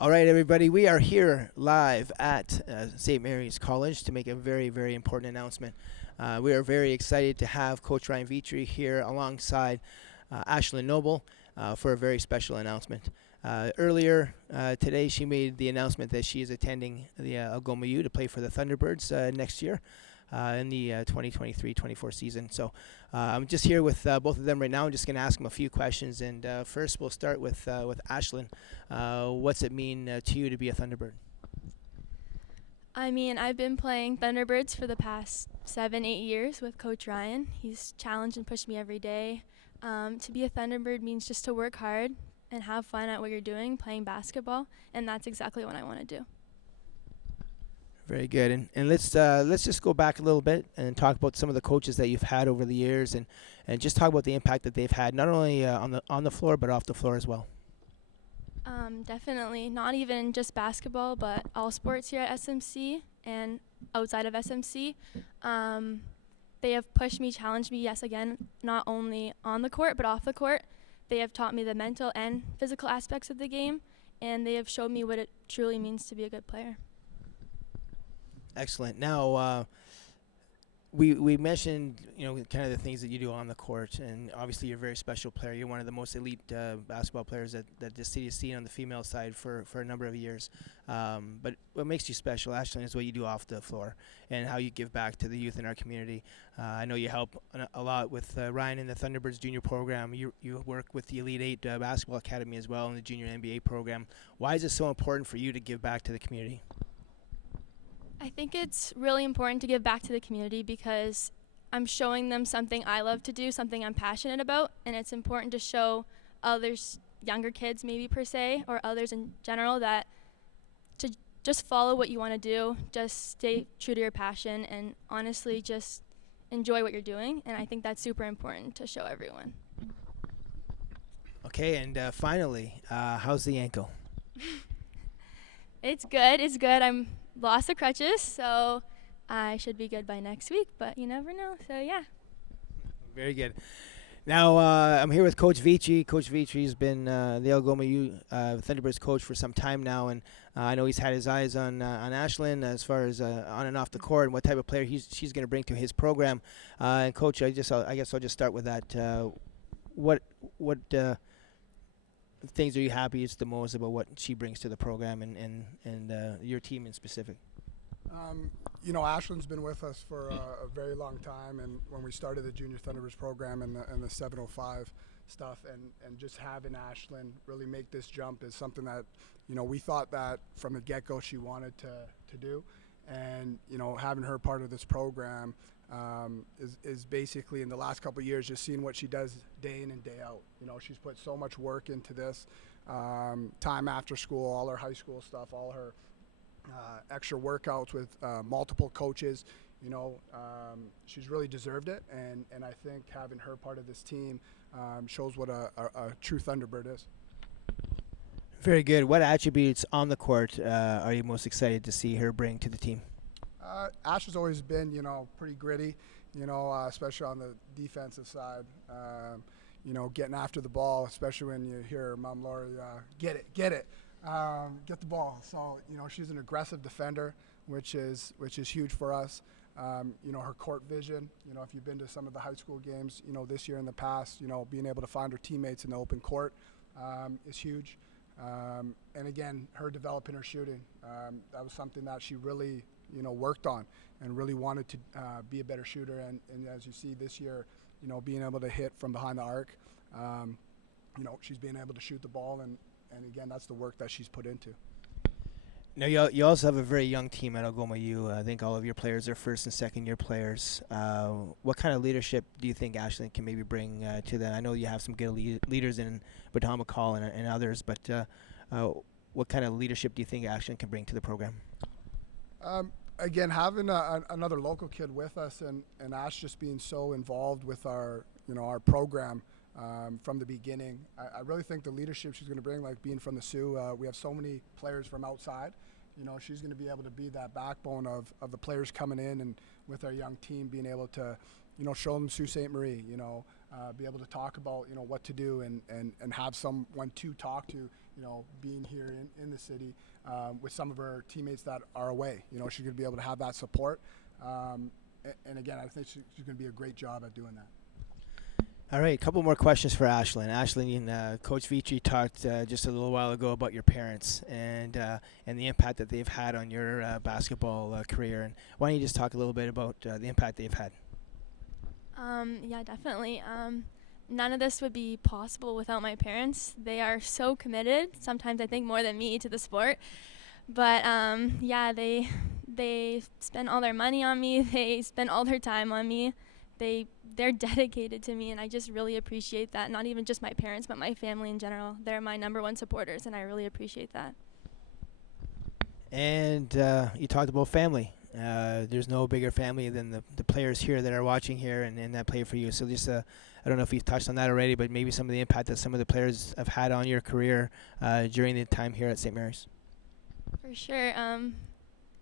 All right, everybody, we are here live at St. Mary's College to make a very, very important announcement. We are very excited to have Coach Ryan Vitry here alongside Ashlyn Noble for a very special announcement. Earlier today, she made the announcement that she is attending the Algoma U to play for the Thunderbirds next year in the 2023-24 season. So I'm just here with both of them right now. I'm just going to ask them a few questions. And first, we'll start with Ashlyn. What's it mean to you to be a Thunderbird? I mean, I've been playing Thunderbirds for the past 7-8 years with Coach Ryan. He's challenged and pushed me every day. To be a Thunderbird means just to work hard and have fun at what you're doing, playing basketball, and that's exactly what I want to do. Very good. And let's just go back a little bit and talk about some of the coaches that you've had over the years, and just talk about the impact that they've had, not only on the floor but off the floor as well. Definitely, not even just basketball, but all sports here at SMC and outside of SMC. They have pushed me, challenged me, yes, again, not only on the court but off the court. They have taught me the mental and physical aspects of the game, and they have showed me what it truly means to be a good player. Excellent. Now, we mentioned, kind of the things that you do on the court, and obviously you're a very special player. You're one of the most elite basketball players that the city has seen on the female side for a number of years. But what makes you special, Ashlyn, is what you do off the floor and how you give back to the youth in our community. I know you help a lot with Ryan in the Thunderbirds junior program. You work with the Elite 8 Basketball Academy as well in the junior NBA program. Why is it so important for you to give back to the community? I think it's really important to give back to the community because I'm showing them something I love to do, something I'm passionate about, and it's important to show others, younger kids maybe per se, or others in general, that to just follow what you want to do, just stay true to your passion, and honestly just enjoy what you're doing, and I think that's super important to show everyone. Okay, and finally, how's the ankle? It's good. I'm lost the crutches, so I should be good by next week, but you never know, so yeah. Very good. Now, I'm here with Coach Vitry. Coach Vitry's been the Algoma U Thunderbirds coach for some time now, and I know he's had his eyes on Ashlyn as far as on and off the court and what type of player she's going to bring to his program. And Coach, I guess I'll just start with that. What things are you happiest the most about what she brings to the program and your team in specific? Ashlyn's been with us for a very long time, and when we started the Junior Thunderbirds program and the 705 stuff, and just having Ashlyn really make this jump is something that, we thought that from the get-go she wanted to do, and, having her part of this program is basically in the last couple of years just seeing what she does day in and day out. She's put so much work into this, time after school, all her high school stuff, all her extra workouts with multiple coaches. She's really deserved it, and I think having her part of this team shows what a true Thunderbird is. Very good. What attributes on the court are you most excited to see her bring to the team? Ash has always been, pretty gritty, especially on the defensive side. Getting after the ball, especially when you hear Mom Lori, get it, get the ball. So, she's an aggressive defender, which is huge for us. Her court vision, if you've been to some of the high school games, this year in the past, being able to find her teammates in the open court is huge. And again, her developing her shooting, that was something that she really, worked on and really wanted to be a better shooter. And as you see this year, being able to hit from behind the arc, she's being able to shoot the ball. And again, that's the work that she's put into. Now, you also have a very young team at Algoma U. I think all of your players are first and second year players. What kind of leadership do you think Ashlyn can maybe bring to them? I know you have some good leaders in Badal McCall and others, but what kind of leadership do you think Ashlyn can bring to the program? Again, having another local kid with us and Ash just being so involved with our program from the beginning, I really think the leadership she's going to bring, like being from the Sioux, we have so many players from outside. She's going to be able to be that backbone of the players coming in, and with our young team being able to, show them Sault Ste. Marie, be able to talk about, what to do and have someone to talk to being here in the city with some of her teammates that are away. She's going to be able to have that support. And again, I think she's going to be a great job at doing that. All right, a couple more questions for Ashlyn. Ashlyn and Coach Vitry talked just a little while ago about your parents and the impact that they've had on your basketball career. And why don't you just talk a little bit about the impact they've had? Yeah, definitely. None of this would be possible without my parents. They are so committed, sometimes I think more than me, to the sport. But yeah, they spend all their money on me. They spend all their time on me. They're dedicated to me, and I just really appreciate that. Not even just my parents, but my family in general. They're my #1 supporters, and I really appreciate that. And you talked about family. There's no bigger family than the players here that are watching here and that play for you. So just I don't know if you've touched on that already, but maybe some of the impact that some of the players have had on your career during the time here at St. Mary's. For sure.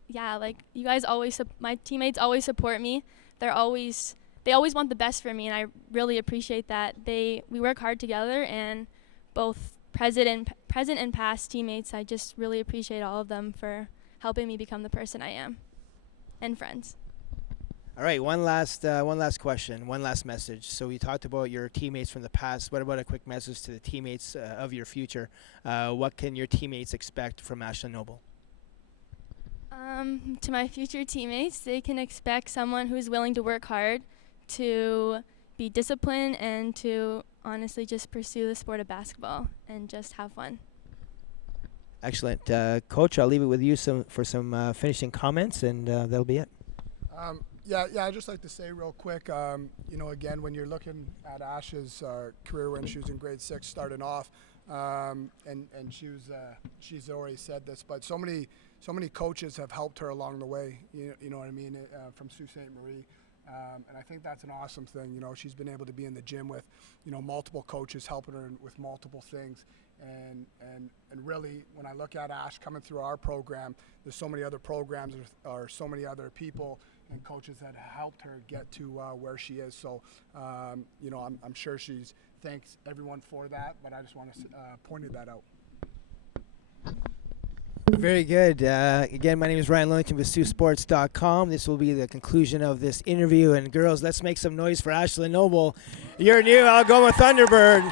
Yeah, like you guys always, my teammates always support me. They always want the best for me, and I really appreciate that. We work hard together, and both present and past teammates, I just really appreciate all of them for helping me become the person I am, and friends. All right, one last question, one last message. So we talked about your teammates from the past. What about a quick message to the teammates of your future? What can your teammates expect from Ashlyn Noble? To my future teammates, they can expect someone who's willing to work hard, to be disciplined, and to honestly just pursue the sport of basketball and just have fun. Excellent. Coach, I'll leave it with you for some finishing comments, and that'll be it. Yeah, I'd just like to say real quick, again, when you're looking at Ash's career when she was in grade 6 starting off, and she's already said this, but so many coaches have helped her along the way, you know what I mean, from Sault Ste. Marie. And I think that's an awesome thing. She's been able to be in the gym with, multiple coaches helping her with multiple things. And really, when I look at Ash coming through our program, there's so many other programs or so many other people and coaches that helped her get to where she is. So, I'm sure she's thanks everyone for that, but I just want to point that out. Very good. Again, my name is Ryan Lillington with SiouxSports.com. This will be the conclusion of this interview. And girls, let's make some noise for Ashlyn Noble, your new Algoma Thunderbird.